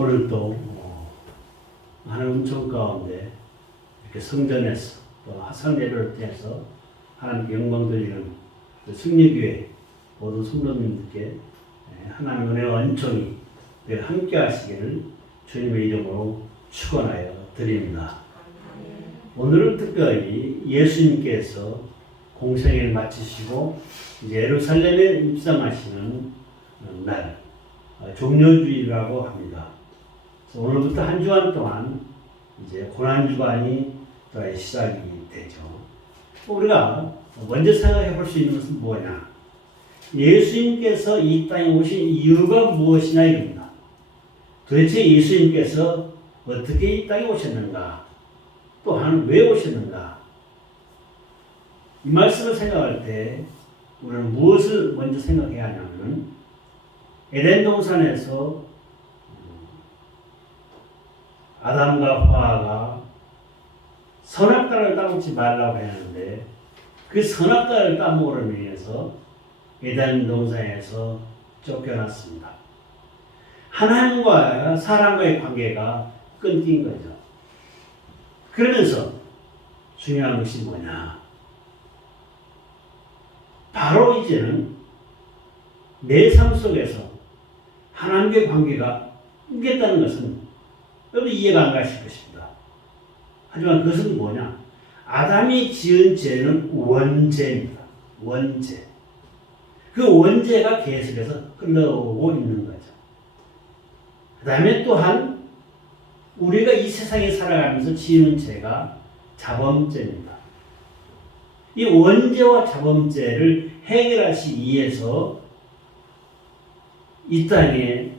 오늘 또 하나님 은총 가운데 이렇게 성전에서 또 화상예배를 통해서 하나님께 영광 돌리는 승리교회 모든 성도님들께 하나님의 은혜와 은총이 늘 함께 하시기를 주님의 이름으로 축원하여 드립니다. 오늘은 특별히 예수님께서 공생애를 마치시고 이제 예루살렘에 입성하시는 날, 종려주일이라고 합니다. 그래서 오늘부터 한 주간 동안 이제 고난주간이 또 시작이 되죠. 우리가 먼저 생각해 볼 수 있는 것은 뭐냐? 예수님께서 이 땅에 오신 이유가 무엇이냐 이겁니다. 도대체 예수님께서 어떻게 이 땅에 오셨는가? 또한 왜 오셨는가? 이 말씀을 생각할 때 우리는 무엇을 먼저 생각해야 하냐면 에덴 동산에서 아담과 하와가 선악과를 따먹지 말라고 했는데 그 선악과를 따먹으로 인해서 에덴 동산에서 쫓겨났습니다. 하나님과 사람과의 관계가 끊긴 거죠. 그러면서 중요한 것이 뭐냐? 바로 이제는 내 삶 속에서 하나님과의 관계가 끊겼다는 것은 여러분 이해가 안 가실 것입니다. 하지만 그것은 뭐냐? 아담이 지은 죄는 원죄입니다. 원죄. 그 원죄가 계속해서 흘러오고 있는 거죠. 그 다음에 또한 우리가 이 세상에 살아가면서 지은 죄가 자범죄입니다. 이 원죄와 자범죄를 해결하시기 위해서 이 땅에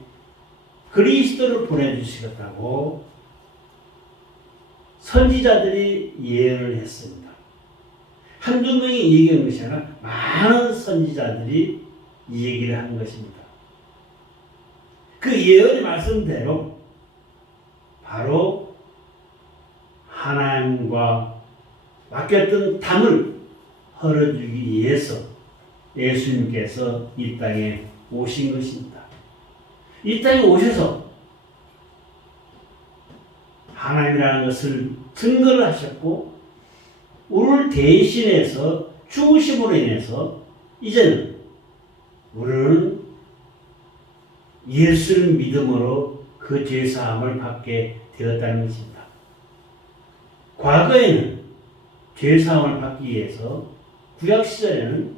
그리스도를 보내주시겠다고 선지자들이 예언을 했습니다. 한두 명이 얘기한 것이 아니라 많은 선지자들이 이 얘기를 한 것입니다. 그 예언의 말씀대로 바로 하나님과 맡겼던 담을 헐어주기 위해서 예수님께서 이 땅에 오신 것입니다. 이 땅에 오셔서 하나님이라는 것을 증거를 하셨고 우리를 대신해서 죽으심으로 인해서 이제는 우리는 예수를 믿음으로 그 죄사함을 받게 되었다는 것입니다. 과거에는 죄사함을 받기 위해서 구약시절에는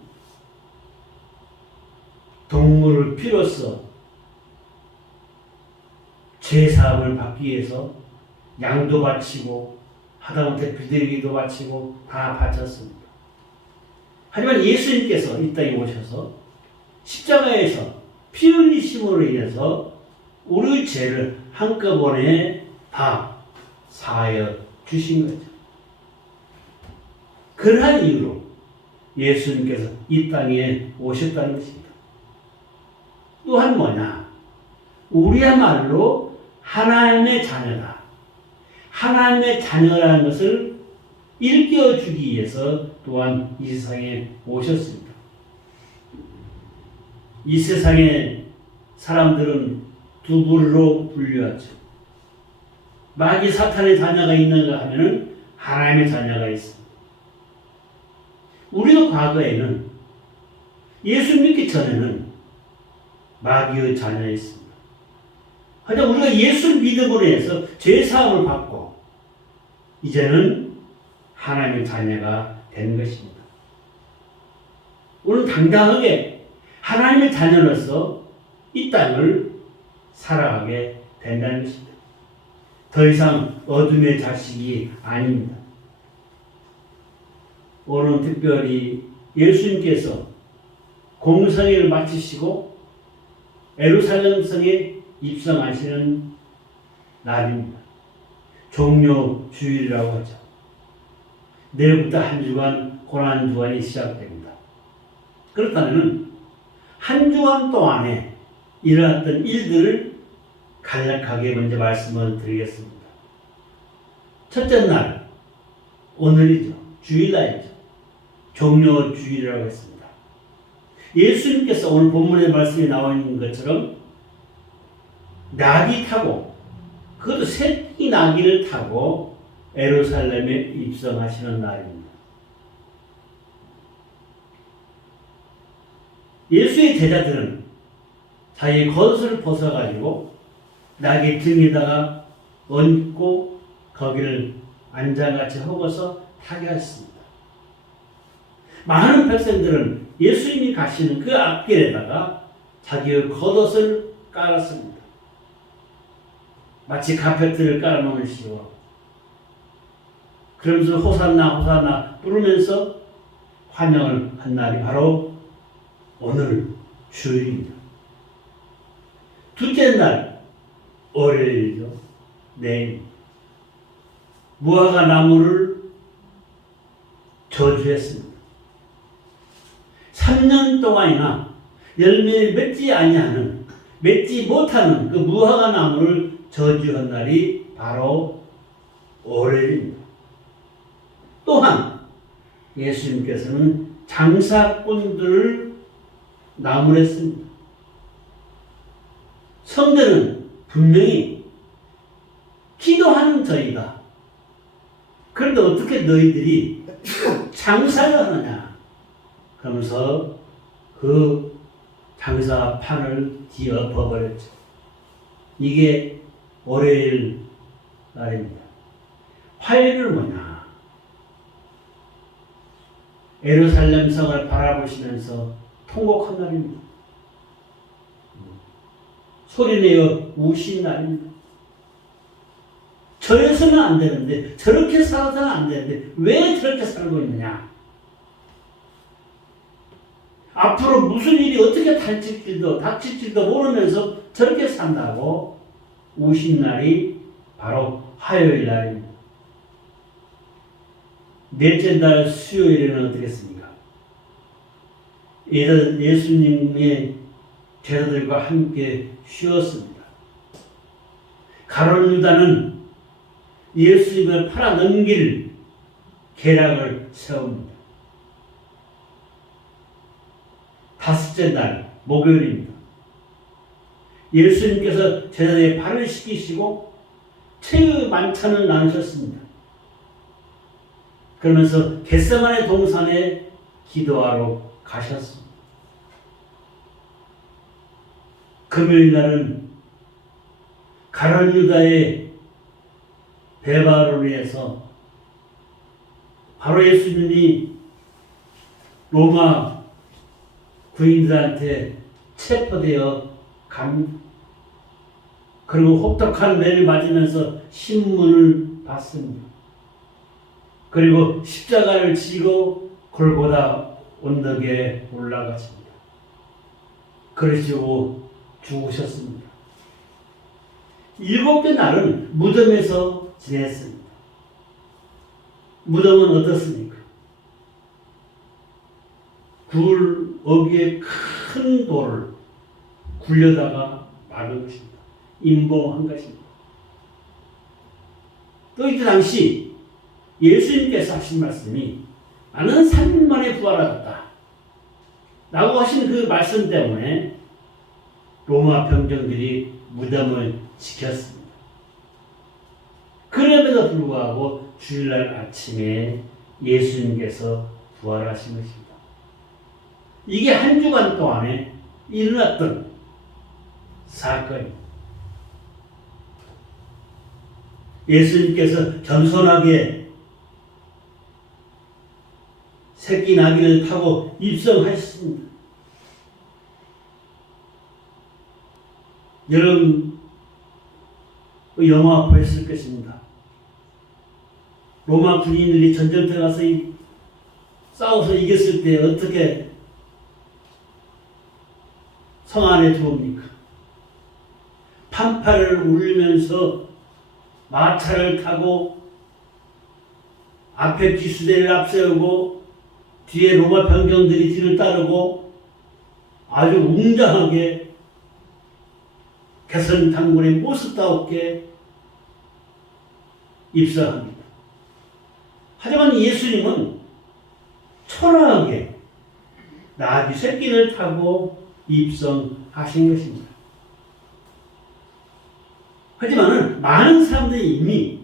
동물을 필요서 죄사함을 받기 위해서 양도 바치고 하다못해 비둘기도 바치고 다 바쳤습니다. 하지만 예수님께서 이 땅에 오셔서 십자가에서 피 흘리심으로 인해서 우리의 죄를 한꺼번에 다 사하여 주신 거죠. 그러한 이유로 예수님께서 이 땅에 오셨다는 것입니다. 또한 뭐냐? 우리야말로 하나님의 자녀다. 하나님의 자녀라는 것을 일깨워주기 위해서 또한 이 세상에 오셨습니다. 이 세상의 사람들은 두 부류로 분류하죠. 마귀 사탄의 자녀가 있는가 하면은 하나님의 자녀가 있습니다. 우리도 과거에는 예수 믿기 전에는 마귀의 자녀였습니다. 하지만 우리가 예수를 믿음으로 해서 죄사함을 받고 이제는 하나님의 자녀가 된 것입니다. 우리는 당당하게 하나님의 자녀로서 이 땅을 살아가게 된다는 것입니다. 더 이상 어둠의 자식이 아닙니다. 오늘 특별히 예수님께서 공생애를 마치시고 예루살렘 성에 입성하시는 날입니다. 종료주일이라고 하죠. 내일부터 한 주간 고난주간이 시작됩니다. 그렇다면 한 주간 동안에 일어났던 일들을 간략하게 먼저 말씀을 드리겠습니다. 첫째 날, 오늘이죠. 주일날이죠. 종료주일이라고 했습니다. 예수님께서 오늘 본문의 말씀에 나와 있는 것처럼 낙이 타고 그것도 새끼 나귀를 타고 예루살렘에 입성하시는 날입니다. 예수의 제자들은 자기 겉옷을 벗어가지고 나귀 등에다가 얹고 거기를 안장같이 허고서 타게 했습니다. 많은 백성들은 예수님이 가시는 그 앞길에다가 자기의 겉옷을 깔았습니다. 마치 카페트를 깔아놓은 시와 그러면서 호산나 호산나 부르면서 환영을 한 날이 바로 오늘 주일입니다. 둘째 날 월요일이죠. 내일 무화과 나무를 저주했습니다. 3년 동안이나 열매를 맺지 못하는 그 무화과 나무를 저주한 날이 바로 월요일입니다. 또한 예수님께서는 장사꾼들을 나무랬습니다. 성전은 분명히 기도하는 저희다. 그런데 어떻게 너희들이 장사를 하느냐? 그러면서 그 장사판을 뒤엎어버렸죠. 이게 월요일 날입니다. 화요일은 뭐냐? 예루살렘 성을 바라보시면서 통곡한 날입니다. 소리내어 우신 날입니다. 저래서는 안 되는데, 저렇게 살아서는 안 되는데 왜 저렇게 살고 있느냐? 앞으로 무슨 일이 어떻게 닥칠지도 모르면서 저렇게 산다고 우신 날이 바로 화요일 날입니다. 넷째 날 수요일에는 어떻겠습니까? 예수님의 제자들과 함께 쉬었습니다. 가룟 유다는 예수님을 팔아 넘길 계략을 세웁니다. 다섯째 날 목요일입니다. 예수님께서 제자들의 발을 씻기시고 최후 만찬을 나누셨습니다. 그러면서 겟세마네 동산에 기도하러 가셨습니다. 금요일 날은 가룟 유다의 배바로니에서 바로 예수님이 로마 구인들한테 체포되어 그리고 혹독한 매를 맞으면서 신문을 받습니다. 그리고 십자가를 지고 골고다 언덕에 올라가십니다. 그러시고 죽으셨습니다. 일곱째 날은 무덤에서 지냈습니다. 무덤은 어떻습니까? 굴 어귀에 큰 돌을 굴려다가 막은 것입니다. 임봉한 것입니다. 또 이때 당시 예수님께서 하신 말씀이 나는 3일 만에 부활하겠다 라고 하신 그 말씀 때문에 로마 병정들이 무덤을 지켰습니다. 그럼에도 불구하고 주일날 아침에 예수님께서 부활하신 것입니다. 이게 한 주간 동안에 일어났던 사건입니다. 예수님께서 겸손하게 새끼 나귀를 타고 입성하셨습니다. 여러분 영화 보셨을 것입니다. 로마 군인들이 전쟁터에 가서 싸워서 이겼을 때 어떻게 성 안에 들어옵니까? 판파를 울리면서 마차를 타고 앞에 기수대를 앞세우고 뒤에 로마 병정들이 뒤를 따르고 아주 웅장하게 개선 장군의 모습다웠게 입성합니다. 하지만 예수님은 초라하게 나귀 새끼를 타고 입성하신 것입니다. 하지만은 많은 사람들이 이미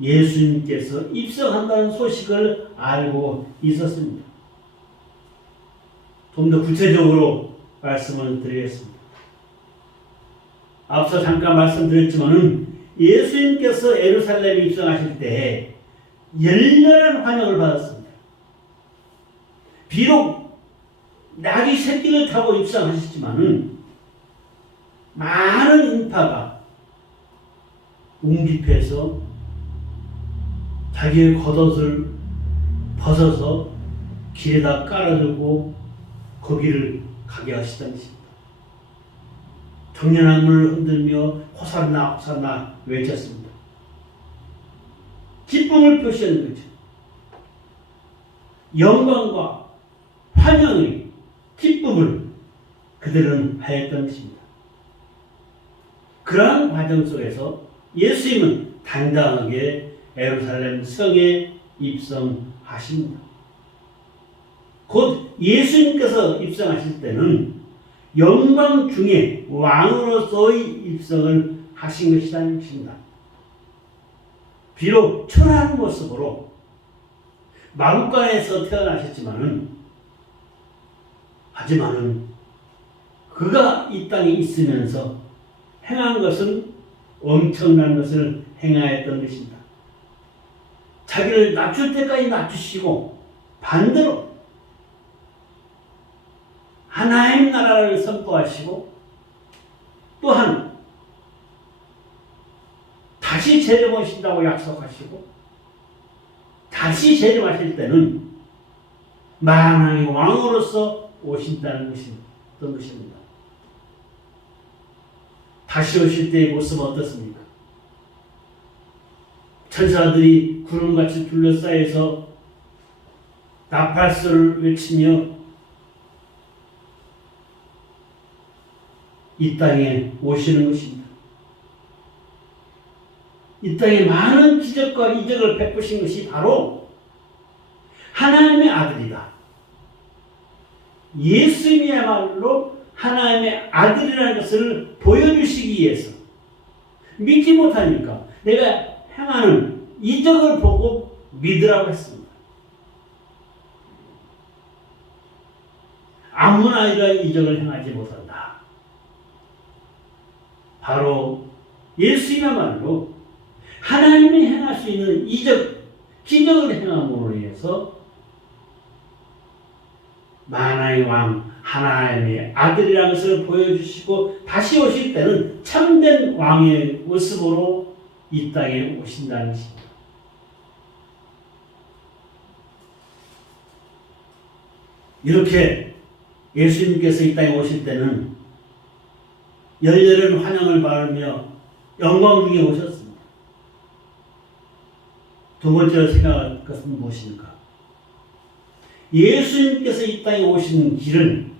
예수님께서 입성한다는 소식을 알고 있었습니다. 좀 더 구체적으로 말씀을 드리겠습니다. 앞서 잠깐 말씀드렸지만은 예수님께서 예루살렘에 입성하실 때 열렬한 환영을 받았습니다. 비록 나귀 새끼를 타고 입성하셨지만은 많은 인파가 웅집해서 자기의 겉옷을 벗어서 길에다 깔아주고 거기를 가게 하시던 것입니다. 정연함을 흔들며 호산나 호산나 외쳤습니다. 기쁨을 표시하는 거죠. 영광과 환영의 기쁨을 그들은 하였던 것입니다. 그러한 과정 속에서 예수님은 당당하게 예루살렘 성에 입성하십니다. 곧 예수님께서 입성하실 때는 영광 중에 왕으로서의 입성을 하신 것이라는 것입니다. 비록 초라한 모습으로 마구간에서 하지만은 그가 이 땅에 있으면서 행한 것은 엄청난 것을 행하였던 것입니다. 자기를 낮출 때까지 낮추시고 반대로 하나님 나라를 선포하시고 또한 다시 재림하신다고 약속하시고 다시 재림하실 때는 만왕의 왕으로서 오신다는 것입니다. 다시 오실 때의 모습은 어떻습니까? 천사들이 구름같이 둘러싸여서 나팔소를 외치며 이 땅에 오시는 것입니다. 이 땅에 많은 기적과 이적을 베푸신 것이 바로 하나님의 아들이다. 예수님이야말로 하나님의 아들이라는 것을 보여주시기 위해서 믿지 못하니까 내가 행하는 이적을 보고 믿으라고 했습니다. 아무나 이러한 이적을 행하지 못한다. 바로 예수님이야말로 하나님이 행할 수 있는 이적, 기적을 행함으로 인해서 만왕의 왕 하나님의 아들이라는 것을 보여주시고 다시 오실 때는 참된 왕의 모습으로 이 땅에 오신다는 것입니다. 이렇게 예수님께서 이 땅에 오실 때는 열렬한 환영을 받으며 영광 중에 오셨습니다. 두 번째로 생각할 것은 무엇입니까? 예수님께서 이 땅에 오신 길은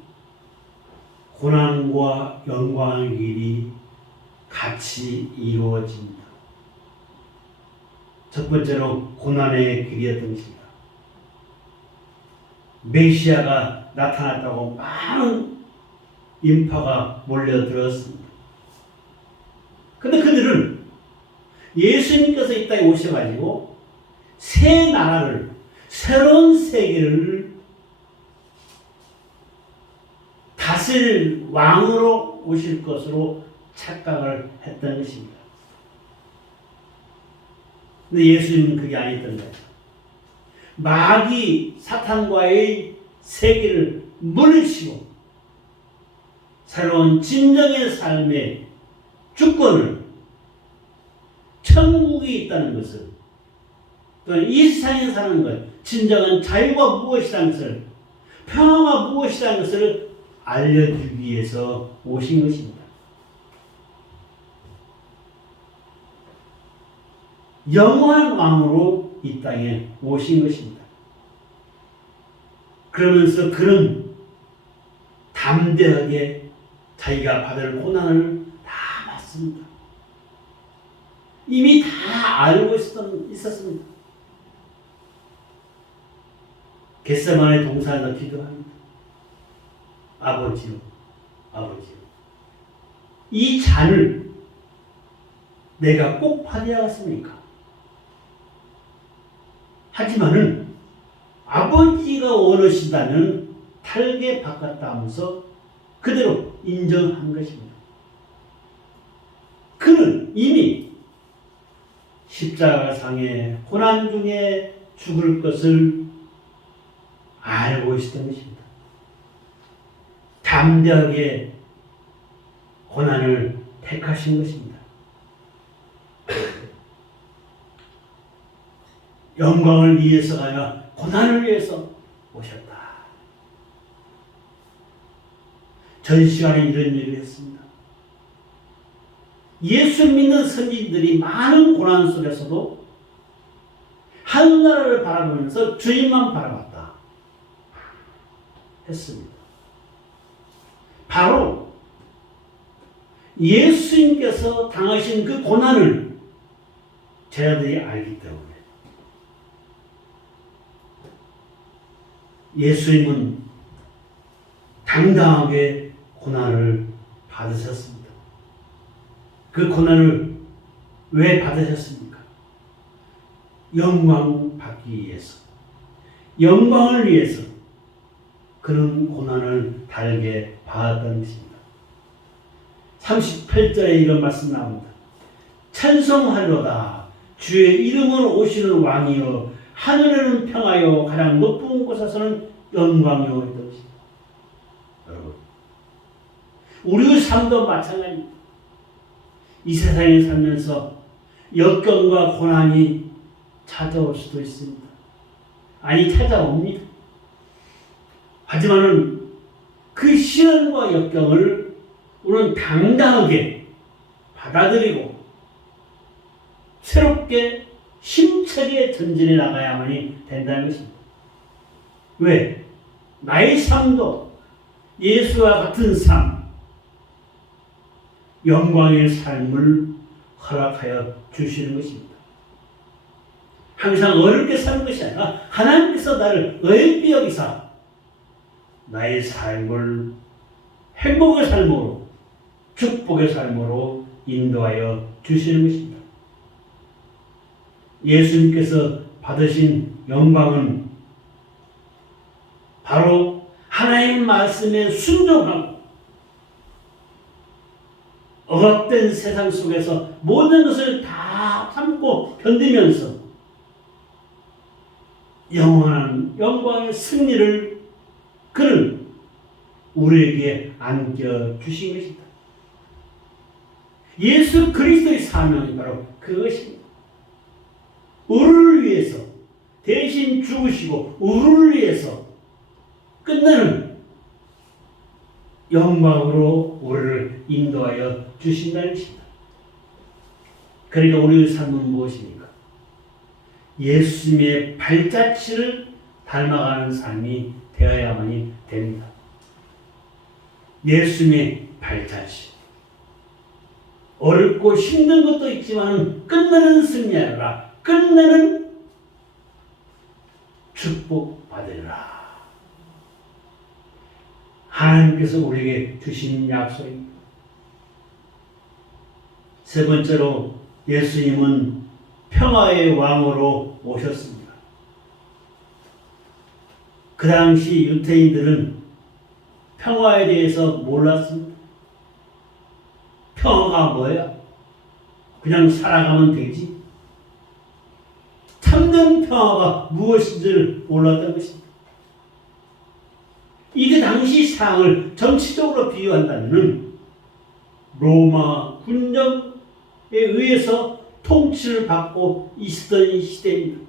고난과 영광의 길이 같이 이루어집니다. 첫 번째로 고난의 길이었던 것입니다. 메시아가 나타났다고 많은 인파가 몰려들었습니다. 그런데 그들은 예수님께서 이 땅에 오셔가지고 새 나라를, 새로운 세계를 다스릴 왕으로 오실 것으로 착각을 했던 것입니다. 근데 예수님은 그게 아니었던 거예요. 마귀 사탄과의 세계를 물리치고 새로운 진정의 삶의 주권을 천국이 있다는 것을 또는 이 세상에 사는 것 진정한 자유가 무엇이라는 것을 평화가 무엇이라는 것을 알려주기 위해서 오신 것입니다. 영원한 왕으로 이 땅에 오신 것입니다. 그러면서 그는 담대하게 자기가 받을 고난을 다 받습니다. 이미 다 알고 있었습니다. 겟세마네 동산에서 기도합니다. 아버지요, 아버지요. 이 잔을 내가 꼭 받아야겠습니까? 하지만은 아버지가 원하신다면 탈게 바꿨다 하면서 그대로 인정한 것입니다. 그는 이미 십자가상의 고난 중에 죽을 것을 알고 있었던 것입니다. 담대하게 고난을 택하신 것입니다. 영광을 위해서가 아니라 고난을 위해서 오셨다. 전 시간에 이런 얘기를 했습니다. 예수 믿는 선진들이 많은 고난 속에서도 하늘나라를 바라보면서 주님만 바라봤다 했습니다. 바로 예수님께서 당하신 그 고난을 제자들이 알기 때문에 예수님은 당당하게 고난을 받으셨습니다. 그 고난을 왜 받으셨습니까? 영광 받기 위해서, 영광을 위해서 그런 고난을 달게 받았던 것입니다. 38절에 이런 말씀 나옵니다. 찬송하리로다. 주의 이름으로 오시는 왕이여, 하늘에는 평화요, 가장 높은 곳에서는 영광이요. 했던 것입니다. 여러분, 우리의 삶도 마찬가지입니다. 이 세상에 살면서 역경과 고난이 찾아올 수도 있습니다. 아니, 찾아옵니다. 하지만은 그 시련과 역경을 우리는 당당하게 받아들이고 새롭게 힘차게 전진해 나가야만이 된다는 것입니다. 왜? 나의 삶도 예수와 같은 삶, 영광의 삶을 허락하여 주시는 것입니다. 항상 어렵게 사는 것이 아니라 하나님께서 나를 어렵게 여기사 나의 삶을 행복의 삶으로, 축복의 삶으로 인도하여 주시는 것입니다. 예수님께서 받으신 영광은 바로 하나님 말씀에 순종하고 억압된 세상 속에서 모든 것을 다 참고 견디면서 영원한 영광의 승리를 그는 우리에게 안겨주신 것입니다. 예수 그리스도의 사명이 바로 그것입니다. 우리를 위해서 대신 죽으시고 우리를 위해서 끝내는 영광으로 우리를 인도하여 주신다는 것입니다. 그러니까 우리의 삶은 무엇입니까? 예수님의 발자취를 닮아가는 삶이 되어야만이 됩니다. 예수님의 발자취. 어렵고 힘든 것도 있지만 끝내는 승리하라. 끝내는 축복 받으리라. 하나님께서 우리에게 주신 약속입니다. 세 번째로 예수님은 평화의 왕으로 오셨습니다. 그 당시 유대인들은 평화에 대해서 몰랐습니다. 평화가 뭐야? 그냥 살아가면 되지. 참된 평화가 무엇인지를 몰랐던 것입니다. 이게 당시 상황을 정치적으로 비유한다면 로마 군정에 의해서 통치를 받고 있었던 시대입니다.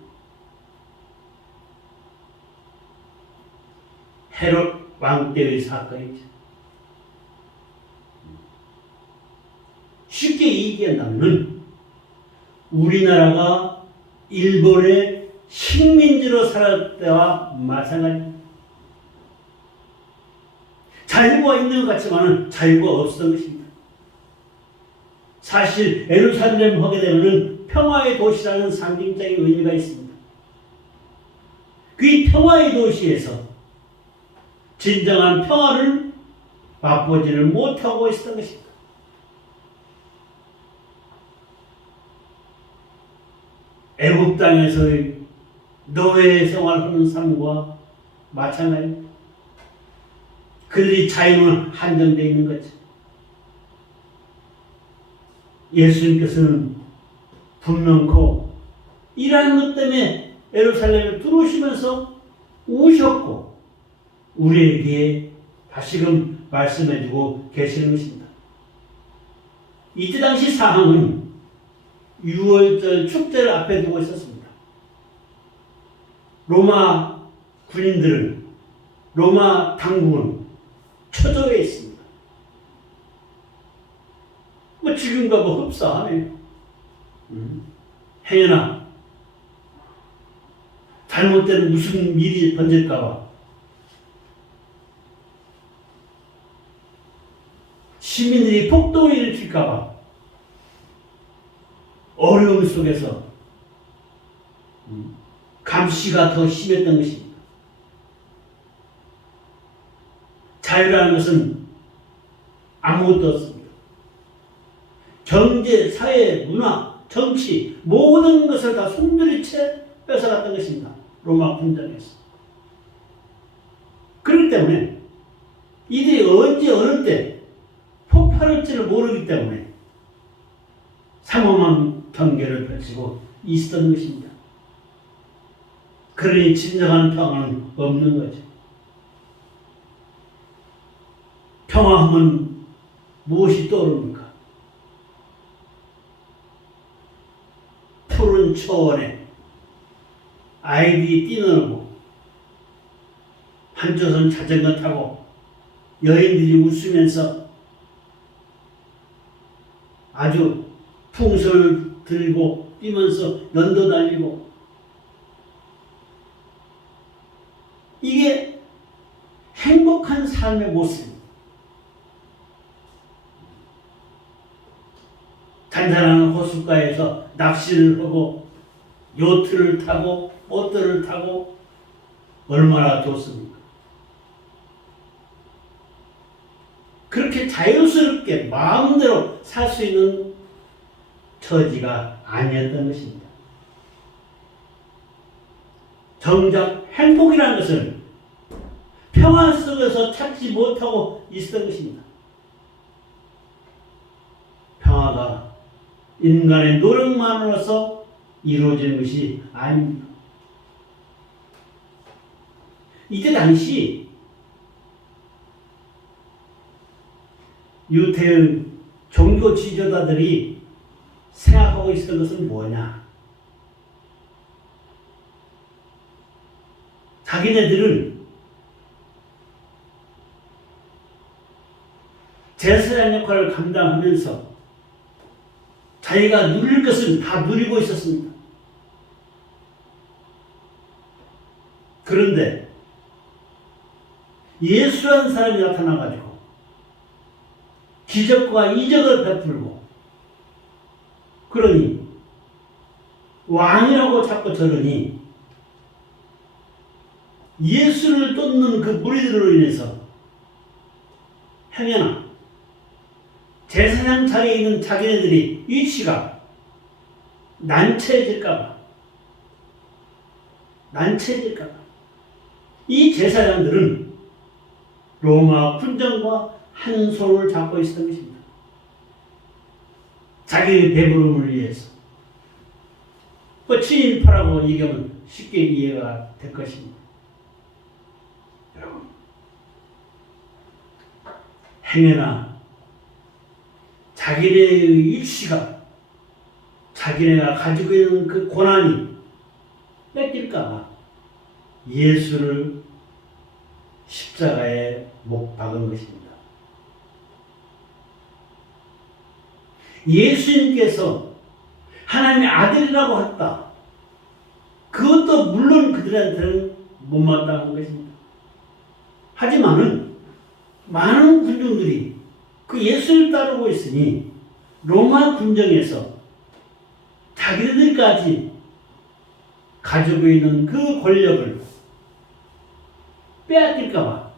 헤롯 왕 때의 사건이죠. 쉽게 얘기한다면 우리나라가 일본의 식민지로 살았을 때와 마찬가지입니다. 자유가 있는 것 같지만 자유가 없었던 것입니다. 사실 예루살렘 하게 되면 평화의 도시라는 상징적인 의미가 있습니다. 그 평화의 도시에서 진정한 평화를 맛보지를 못하고 있었던 것입니다. 애굽 땅에서의 노예 생활하는 삶과 마찬가지입니다. 그들이 자유는 한정되어 있는 거죠. 예수님께서는 분명코 이러한 것 때문에 예루살렘에 들어오시면서 우셨고 우리에게 다시금 말씀해주고 계시는 것입니다. 이때 당시 상황은 6월절 축제를 앞에 두고 있었습니다. 로마 군인들은, 로마 당국은 초조해 있습니다. 뭐 지금과 뭐 흡사하네요. 행여나 잘못된 무슨 일이 번질까봐 시민들이 폭동을 일으킬까봐 어려움 속에서 감시가 더 심했던 것입니다. 자유라는 것은 아무것도 없습니다. 경제, 사회, 문화, 정치 모든 것을 다 송두리째 뺏어갔던 것입니다. 로마 군정에서. 그렇기 때문에 이들이 언제 어느 때 폭발할지를 모르기 때문에 삼엄한 경계를 펼치고 있었던 것입니다. 그러니 진정한 평화는 없는 거죠. 평화하면 무엇이 떠오릅니까? 푸른 초원에 아이들이 뛰놀고 한조선 자전거 타고 여인들이 웃으면서 아주 풍선을 들고 뛰면서 연도 달리고, 이게 행복한 삶의 모습입니다. 잔잔한 호숫가에서 낚시를 하고 요트를 타고 보트를 타고 얼마나 좋습니까? 그렇게 자유스럽게 마음대로 살 수 있는 처지가 아니었던 것입니다. 정작 행복이라는 것을 평화 속에서 찾지 못하고 있었던 것입니다. 평화가 인간의 노력만으로서 이루어지는 것이 아닙니다. 이때 당시 유태의 종교 지도자들이 생각하고 있었던 것은 뭐냐? 자기네들은 제사장 역할을 감당하면서 자기가 누릴 것은 다 누리고 있었습니다. 그런데 예수라는 사람이 나타나가지고 기적과 이적을 베풀고, 그러니 왕이라고 자꾸 저러니 예수를 쫓는 그 무리들로 인해서 행여나 제사장 자리에 있는 자기네들이 위치가 난처해질까봐 이 제사장들은 로마 군정과 한 손을 잡고 있었던 것입니다. 자기의 배부름을 위해서. 친일파라고 얘기하면 쉽게 이해가 될 것입니다. 여러분, 행여나 자기네의 위치가, 자기네가 가지고 있는 그 고난이 뺏길까 예수를 십자가에 못 박은 것입니다. 예수님께서 하나님의 아들이라고 했다. 그것도 물론 그들한테는 못마땅한 것입니다. 하지만은 많은 군중들이 그 예수를 따르고 있으니 로마 군정에서 자기들까지 가지고 있는 그 권력을 빼앗길까봐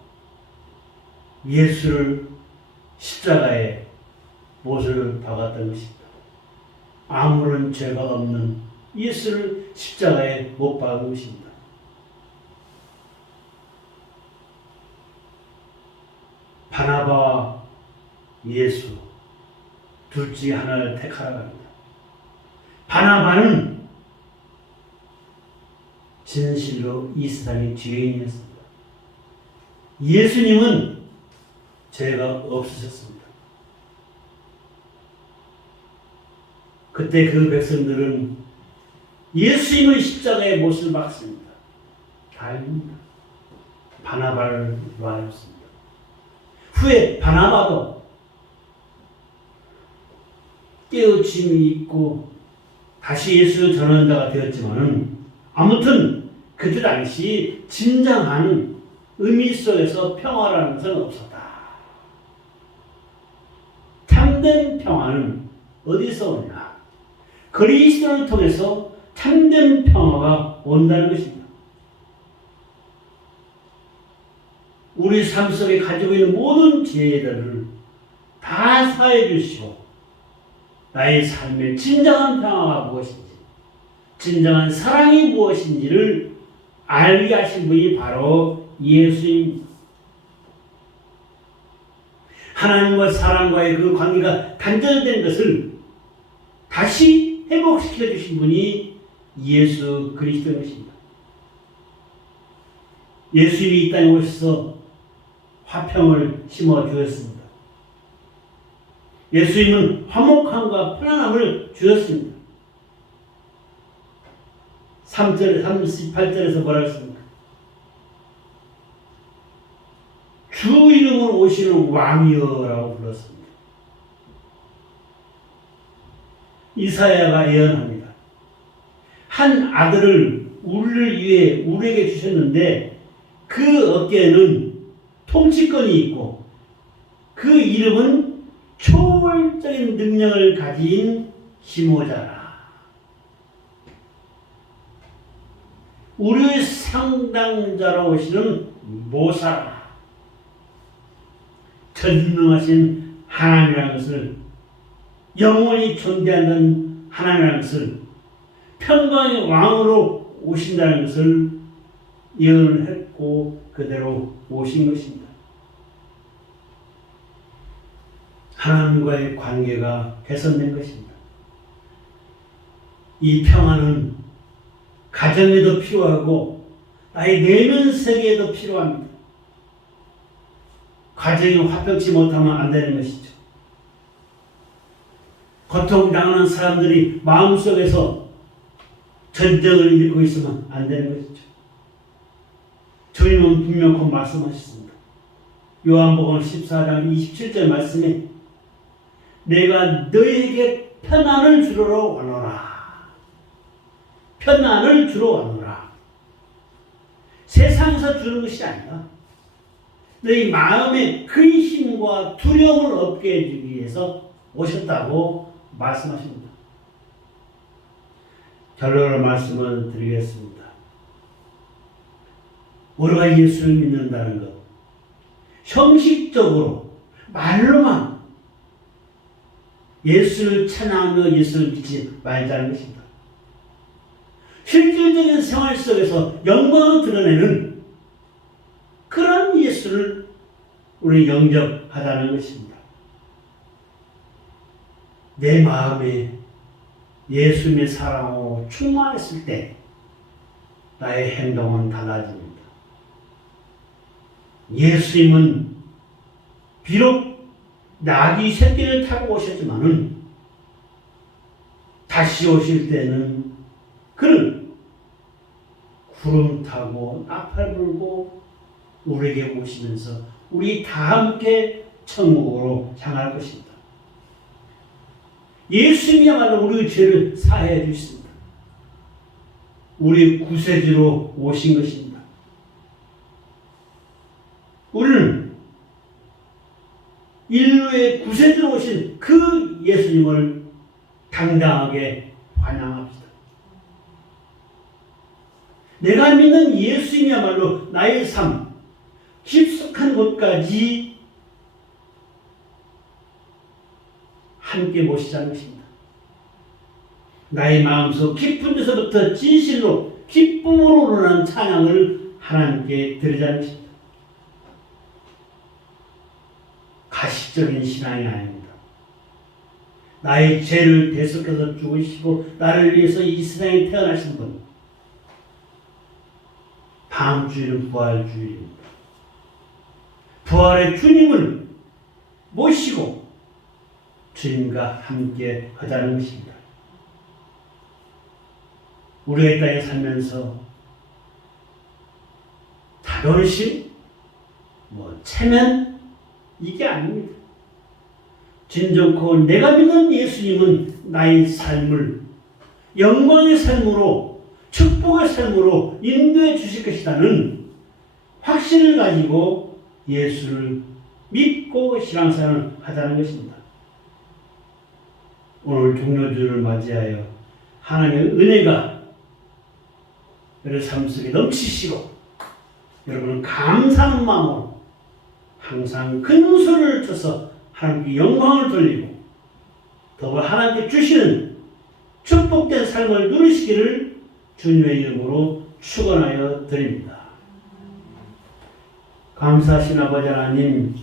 예수를 십자가에 못을 박았던 것입니다. 아무런 죄가 없는 예수를 십자가에 못 박은 것입니다. 바나바와 예수 둘 중에 하나를 택하라고 합니다. 바나바는 진실로 이 세상의 죄인이었습니다. 예수님은 죄가 없으셨습니다. 그때 그 백성들은 예수님의 십자가에 못을 박습니다. 다행입니다. 바나바를 놓아줬습니다. 후에 바나바도 깨우침이 있고 다시 예수를 전하는 자가 되었지만은 아무튼 그때 당시 진정한 의미 속에서 평화라는 것은 없었다. 참된 평화는 어디서 오냐? 그리스도를 통해서 참된 평화가 온다는 것입니다. 우리 삶 속에 가지고 있는 모든 죄들을 다 사해 주시고 나의 삶의 진정한 평화가 무엇인지 진정한 사랑이 무엇인지를 알게 하신 분이 바로 예수입니다. 하나님과 사람과의 그 관계가 단절된 것을 다시 회복시켜 주신 분이 예수 그리스도인 것입니다. 예수님이 이 땅에 오셔서 화평을 심어 주었습니다. 예수님은 화목함과 편안함을 주었습니다. 38절에서 뭐라 했습니까? 주 이름으로 오시는 왕이여라고 불렀습니다. 이사야가 예언합니다. 한 아들을 우리를 위해 우리에게 주셨는데 그 어깨에는 통치권이 있고 그 이름은 초월적인 능력을 가진 희모자라. 우리의 상당자로 오시는 모사라. 전능하신 하나님이라는 것을 영원히 존재하는 하나님이라는 것을 평강의 왕으로 오신다는 것을 예언을 했고 그대로 오신 것입니다. 하나님과의 관계가 개선된 것입니다. 이 평화는 가정에도 필요하고 나의 내면 세계에도 필요합니다. 가정이 화평치 못하면 안 되는 것이죠. 고통당하는 사람들이 마음속에서 전쟁을 일으키고 있으면 안 되는 것이죠. 주님은 분명히 말씀하셨습니다. 요한복음 14장 27절 말씀에 내가 너희에게 편안을 주러 오노라. 편안을 주러 오노라. 세상에서 주는 것이 아니라 너희 마음에 근심과 두려움을 없게 해주기 위해서 오셨다고 말씀하십니다. 결론을 말씀을 드리겠습니다. 우리가 예수를 믿는다는 것, 형식적으로 말로만 예수를 찬양하며 예수를 믿지 말자는 것입니다. 실질적인 생활 속에서 영광을 드러내는 그런 예수를 우리 영접하자는 것입니다. 내 마음에 예수님의 사랑으로 충만했을 때 나의 행동은 달라집니다. 예수님은 비록 나귀 새끼를 타고 오셨지만은 다시 오실 때는 그는 구름 타고 나팔 불고 우리에게 오시면서 우리 다 함께 천국으로 향할 것입니다. 예수님이야말로 우리의 죄를 사해 주십니다. 우리 구세주로 오신 것입니다. 우리는 인류의 구세주로 오신 그 예수님을 당당하게 환영합시다. 내가 믿는 예수님이야말로 나의 삶, 깊숙한 곳까지 함께 모시자는 것입니다. 나의 마음속 깊은 데서부터 진실로 기쁨으로 우러나는 찬양을 하나님께 드리자는 것입니다. 가식적인 신앙이 아닙니다. 나의 죄를 대속해서 죽으시고 나를 위해서 이 세상에 태어나신 분. 다음 주일은 부활주일입니다. 부활의 주님을 모시고 주님과 함께 하자는 것입니다. 우리가 이 땅에 살면서 자존심, 체면 이게 아닙니다. 진정코 내가 믿는 예수님은 나의 삶을 영광의 삶으로 축복의 삶으로 인도해 주실 것이라는 확신을 가지고 예수를 믿고 신앙생활을 하자는 것입니다. 오늘 종료주를 맞이하여 하나님의 은혜가 여러분 삶 속에 넘치시고 여러분은 감사하는 마음으로 항상 큰 소리를 쳐서 하나님께 영광을 돌리고 더불어 하나님께 주시는 축복된 삶을 누리시기를 주님의 이름으로 축원하여 드립니다. 감사하신 아버지 하나님,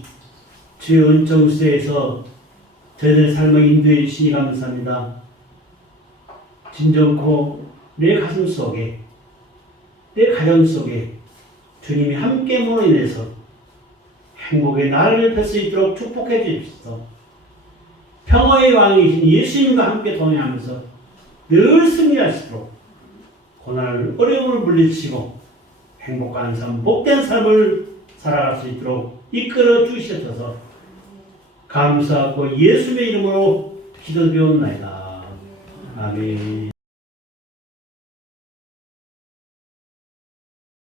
주의 은총수에서 저희들의 삶을 인도해 주시니 감사합니다. 진정코 내 가슴 속에, 내 가정 속에 주님이 함께함으로 인해서 행복의 나를 펼 수 있도록 축복해 주십시오. 평화의 왕이신 예수님과 함께 동행하면서 늘 승리하시도록 고난을 어려움을 물리치고 행복한 삶, 복된 삶을 살아갈 수 있도록 이끌어 주셔서 감사하고 예수의 이름으로 기도드리옵나이다. 아멘.